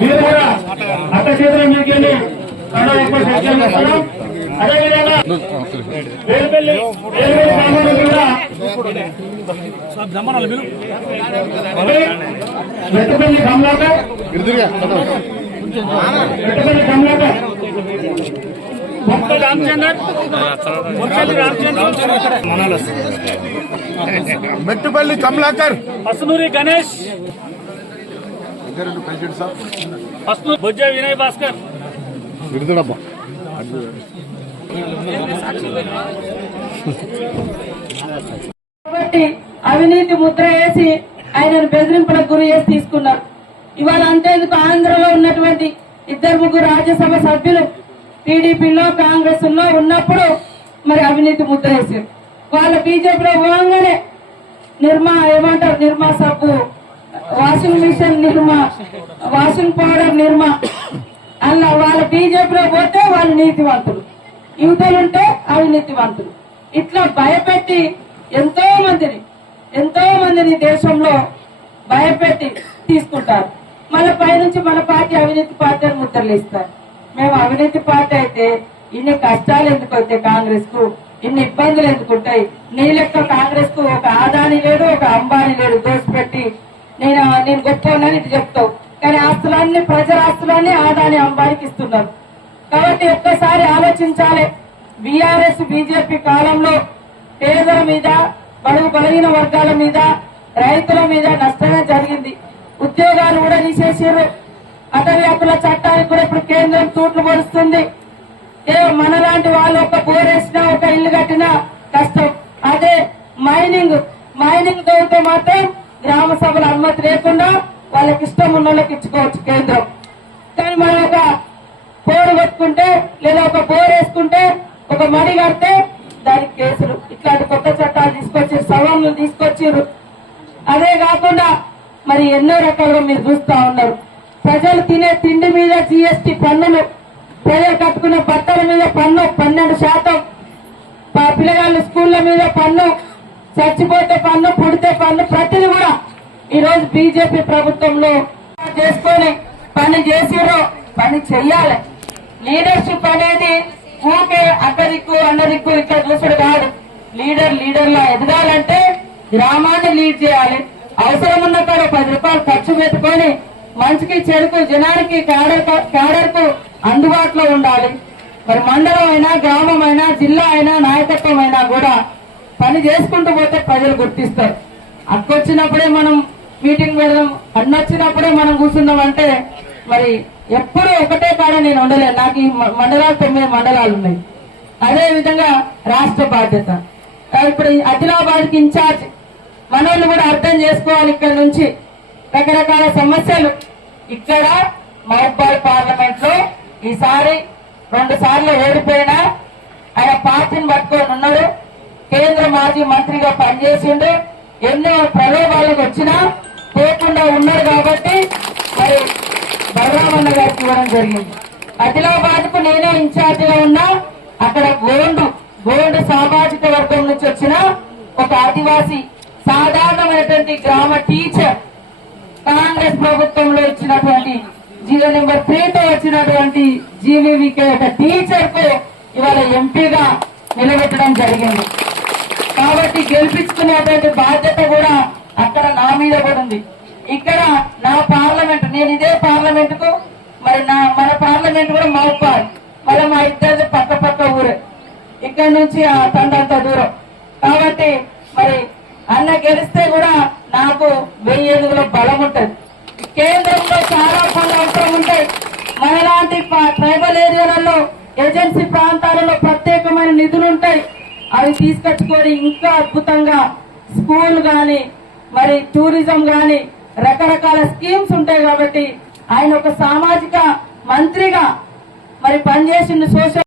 మీరు కూడా అత్త చేతుల మీకెళ్ళి అదేవిధంగా వేలుపల్లి కూడా మెట్టుపల్లి కమలాకర్ మెట్టుపల్లి కమలాకర్, పసునూరి గణేష్, పసునూరి బొజ్జ వినయ్ భాస్కర్. కాబట్టి అవినీతి ముద్ర వేసి ఆయనను బెదిరింపులకు గురి చేసి తీసుకున్నారు. ఇవాళ అంతేందుకు ఆంధ్రలో ఉన్నటువంటి 2-3 రాజ్యసభ సభ్యులు టీడీపీలో కాంగ్రెస్ లో ఉన్నప్పుడు మరి అవినీతి ముద్ర వేసారు. వాళ్ళ బీజేపీలో పోగానే నిర్మా సబ్బు, వాషింగ్ మిషన్ వాషింగ్ పౌడర్ అలా వాళ్ళ బీజేపీలో పోతే వాళ్ళు నీతివంతులు, యువతలుంటే అవినీతివంతులు. ఇట్లా భయపెట్టి ఎంతో మందిని దేశంలో భయపెట్టి తీసుకుంటారు. మళ్ళీ పైనుంచి మన పార్టీ అవినీతి పార్టీ అని ముద్రలు ఇస్తారు. మేము అవినీతి పార్టీ అయితే ఇన్ని కష్టాలు ఎందుకు వస్తాయి, కాంగ్రెస్ కు ఇన్ని ఇబ్బందులు ఎందుకుంటాయి? నీ లెక్క కాంగ్రెస్ కు ఒక ఆదాని లేడు, ఒక అంబానీ లేడు. దోసిపెట్టి నేను గొప్పనని ఇది చెప్తావు, కానీ ఆస్తులన్నీ ప్రజల ఆస్తులన్నీ ఆదాని అంబానీకి ఇస్తున్నారు. కాబట్టి ఒక్కసారి ఆలోచించాలి. బీఆర్ఎస్ బీజేపీ కాలంలో పేదల మీద, బడుగు బలహీన వర్గాల మీద, రైతుల మీద నష్టమే జరిగింది. ఉద్యోగాలు కూడా తీసేసారు. అటవీ హక్కుల చట్టానికి కూడా ఇప్పుడు కేంద్రం తూట్లు పొడుస్తుంది. మనలాంటి వాళ్ళు ఒక బోరేసినా, ఒక ఇల్లు కట్టినా కష్టం. అదే మైనింగ్ తవ్వుతే మాత్రం గ్రామ సభల అనుమతి లేకుండా వాళ్ళకి ఇష్టం ఉన్న వాళ్ళకి ఇచ్చుకోవచ్చు కేంద్రం. కానీ మనం ఒక పోడు పెట్టుకుంటే లేదా ఒక బోర్ వేసుకుంటే, ఒక మడి కడితే దానికి కేసులు, ఇట్లాంటి కొత్త చట్టాలు తీసుకొచ్చారు, సవాళ్లు తీసుకొచ్చారు. అదే కాకుండా మరి ఎన్నో రకాలుగా మీరు చూస్తా ఉన్నారు. ప్రజలు తినే తిండి మీద జీఎస్టీ పన్నులు, ప్రజలు కట్టుకునే బట్టల మీద పన్ను 12%, పిల్లగాళ్ళు స్కూళ్ల మీద పన్ను, చచ్చిపోతే పన్ను, పుడితే పన్ను, ప్రతిదీ కూడా ఈ రోజు బీజేపీ ప్రభుత్వంలో చేసుకొని పని చేసిరో పని చెయ్యాలి. లీడర్షిప్ అనేది ఊకే అక్కడిక్కు అన్నదిక్కు ఇక్కడ చూసుడు కాదు. లీడర్లా ఎదగాలంటే గ్రామాన్ని లీడ్ చేయాలి. అవసరం ఉన్న కాడ 10 రూపాయలు ఖర్చు పెట్టుకొని మంచికి చెడుకు జనానికి క్యాడర్ కు అందుబాటులో ఉండాలి. మరి మండలం అయినా, గ్రామం అయినా, జిల్లా అయినా, నాయకత్వం అయినా కూడా పని చేసుకుంటూ పోతే ప్రజలు గుర్తిస్తారు. అక్కొచ్చినప్పుడే మనం మీటింగ్ పెడదాం, అన్నొచ్చినప్పుడే మనం కూర్చుందాం అంటే మరి ఎప్పుడూ ఒకటే కాడ నేను ఉండలేను. నాకు ఈ మండలాలు 9 మండలాలు ఉన్నాయి. అదే విధంగా రాష్ట్ర బాధ్యత. ఇప్పుడు ఆదిలాబాద్ కి ఇన్ఛార్జ్ మనోళ్ళు కూడా అర్థం చేసుకోవాలి. ఇక్కడ నుంచి రకరకాల సమస్యలు. ఇక్కడ మహబూబాబాద్ పార్లమెంట్ లో ఈసారి 2 సార్లు ఓడిపోయినా ఆయన పార్టీని పట్టుకొని ఉన్నాడు. కేంద్ర మాజీ మంత్రిగా పనిచేసిండు. ఎన్నో ప్రలోభాలకు వచ్చినా పోకుండా ఉన్నాడు. కాబట్టి మరి బలరామన్న గారికి ఇవ్వడం జరిగింది. ఆదిలాబాద్ కు నేనే ఇన్ఛార్జిగా ఉన్నా. అక్కడ గోండు సామాజిక వర్గం నుంచి వచ్చిన ఒక ఆదివాసీ సాధారణమైనటువంటి గ్రామ టీచర్, కాంగ్రెస్ ప్రభుత్వంలో ఇచ్చినటువంటి జీవో నెంబర్ 3తో వచ్చినటువంటి జీవీవీకే ఒక టీచర్ కు ఇవాళ ఎంపీగా నిలబెట్టడం జరిగింది. కాబట్టి గెలిపించుకునేటువంటి బాధ్యత కూడా అక్కడ నా మీద కూడా ఉంది. ఇక్కడ నా పార్లమెంట్, నేను ఇదే పార్లమెంట్ కు మరి మన పార్లమెంట్ కూడా మహబూబాబాద్, మరి మా ఇద్దరు పక్క ఊరే, ఇక్కడ నుంచి ఆ తండంత దూరం. కాబట్టి మరి అన్న గెలిస్తే కూడా నాకు 1000 అడుగుల బలం ఉంటది. కేంద్రంలో చాలా పనులు అవసరం ఉంటాయి. మనలాంటి ట్రైబల్ ఏరియాలలో, ఏజెన్సీ ప్రాంతాలలో ప్రత్యేకమైన నిధులు ఉంటాయి. అవి తీసుకొచ్చుకొని ఇంకా అద్భుతంగా స్కూల్ గాని, మరి టూరిజం గాని, రకరకాల స్కీమ్స్ ఉంటాయి. కాబట్టి ఆయన ఒక సామాజిక మంత్రిగా మరి పనిచేసిన సోషల్